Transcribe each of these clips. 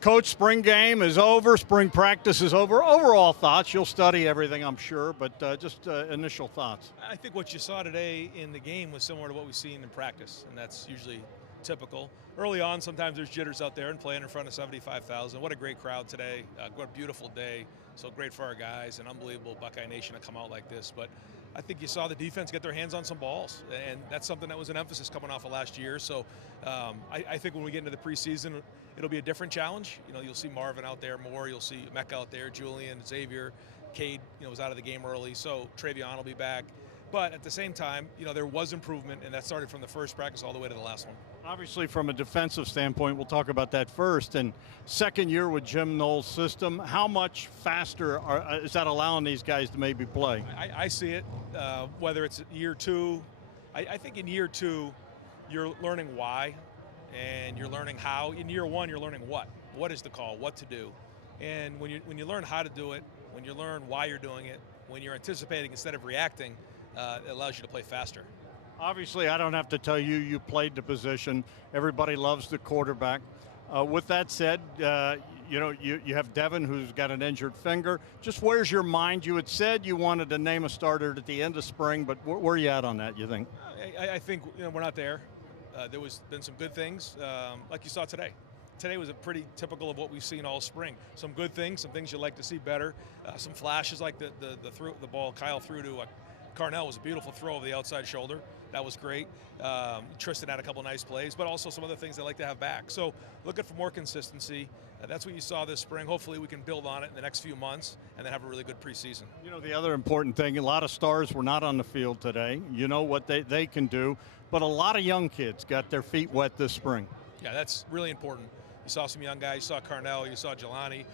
Coach, spring game is over. Spring practice is over. Overall thoughts? You'll study everything, I'm sure, but just initial thoughts. I think what you saw today in the game was similar to what we've seen in practice, and that's usually typical. Early on, sometimes there's jitters out there and playing in front of 75,000. What a great crowd today. What a beautiful day. So great for our guys, and unbelievable Buckeye Nation to come out like this. But I think you saw the defense get their hands on some balls, and that's something that was an emphasis coming off of last year. So I think when we get into the preseason, it'll be a different challenge. You know, you'll see Marvin out there more. You'll see Mecca out there, Julian, Xavier, Cade, was out of the game early. So Travion will be back. But at the same time, there was improvement, and that started from the first practice all the way to the last one. Obviously, from a defensive standpoint, we'll talk about that first. And second year with Jim Knowles' system, how much faster is that allowing these guys to maybe play? I see it, whether it's year two. I think in year two, you're learning why, and you're learning how. In year one, you're learning what. What is the call? What to do? And when you learn how to do it, when you learn why you're doing it, when you're anticipating instead of reacting, it allows you to play faster. Obviously, I don't have to tell you, you played the position. Everybody loves the quarterback. With that said, you have Devin, who's got an injured finger. Just where's your mind? You had said you wanted to name a starter at the end of spring, but where are you at on that, you think? I think we're not there. There was been some good things, like you saw today. Today was a pretty typical of what we've seen all spring. Some good things, some things you'd like to see better. Some flashes like the ball Kyle threw to Carnell was a beautiful throw over the outside shoulder. That was great. Tristan had a couple nice plays, but also some other things they like to have back. So looking for more consistency. That's what you saw this spring. Hopefully we can build on it in the next few months and then have a really good preseason. The other important thing, a lot of stars were not on the field today. You know what they can do, but a lot of young kids got their feet wet this spring. Yeah, that's really important. You saw some young guys. You saw Carnell. You saw Jelani.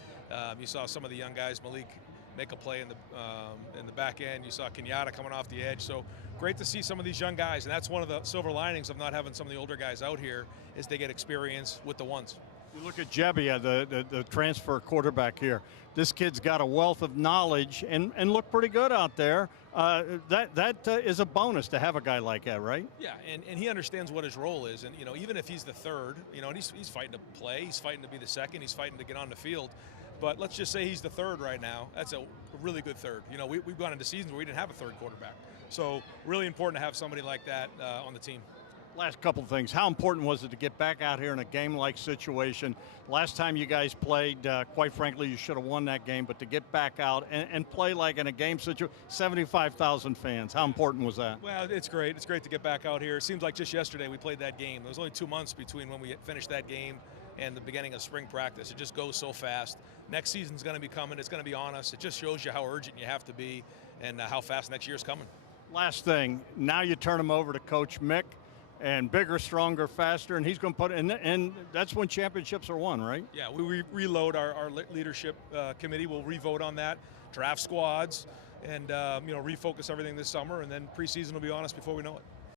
You saw some of the young guys, Malik, make a play in the back end. You saw Kenyatta coming off the edge. So great to see some of these young guys, and that's one of the silver linings of not having some of the older guys out here is they get experience with the ones. You look at Jebbia, the transfer quarterback here. This kid's got a wealth of knowledge and looked pretty good out there. That is a bonus to have a guy like that, right? Yeah, and he understands what his role is. And, even if he's the third, and he's fighting to play, he's fighting to be the second, he's fighting to get on the field. But let's just say he's the third right now. That's a really good third. We've gone into seasons where we didn't have a third quarterback. So really important to have somebody like that on the team. Last couple of things. How important was it to get back out here in a game-like situation? Last time you guys played, quite frankly, you should have won that game, but to get back out and play like in a game situation, 75,000 fans, how important was that? Well, it's great. It's great to get back out here. It seems like just yesterday we played that game. There was only 2 months between when we finished that game and the beginning of spring practice. It just goes so fast. Next season's going to be coming. It's going to be on us. It just shows you how urgent you have to be and how fast next year's coming. Last thing, now you turn him over to Coach Mick, and bigger, stronger, faster, and he's going to put in, and that's when championships are won, right? Yeah, we reload our leadership committee. We'll revote on that, draft squads, and refocus everything this summer, and then preseason will be on us before we know it.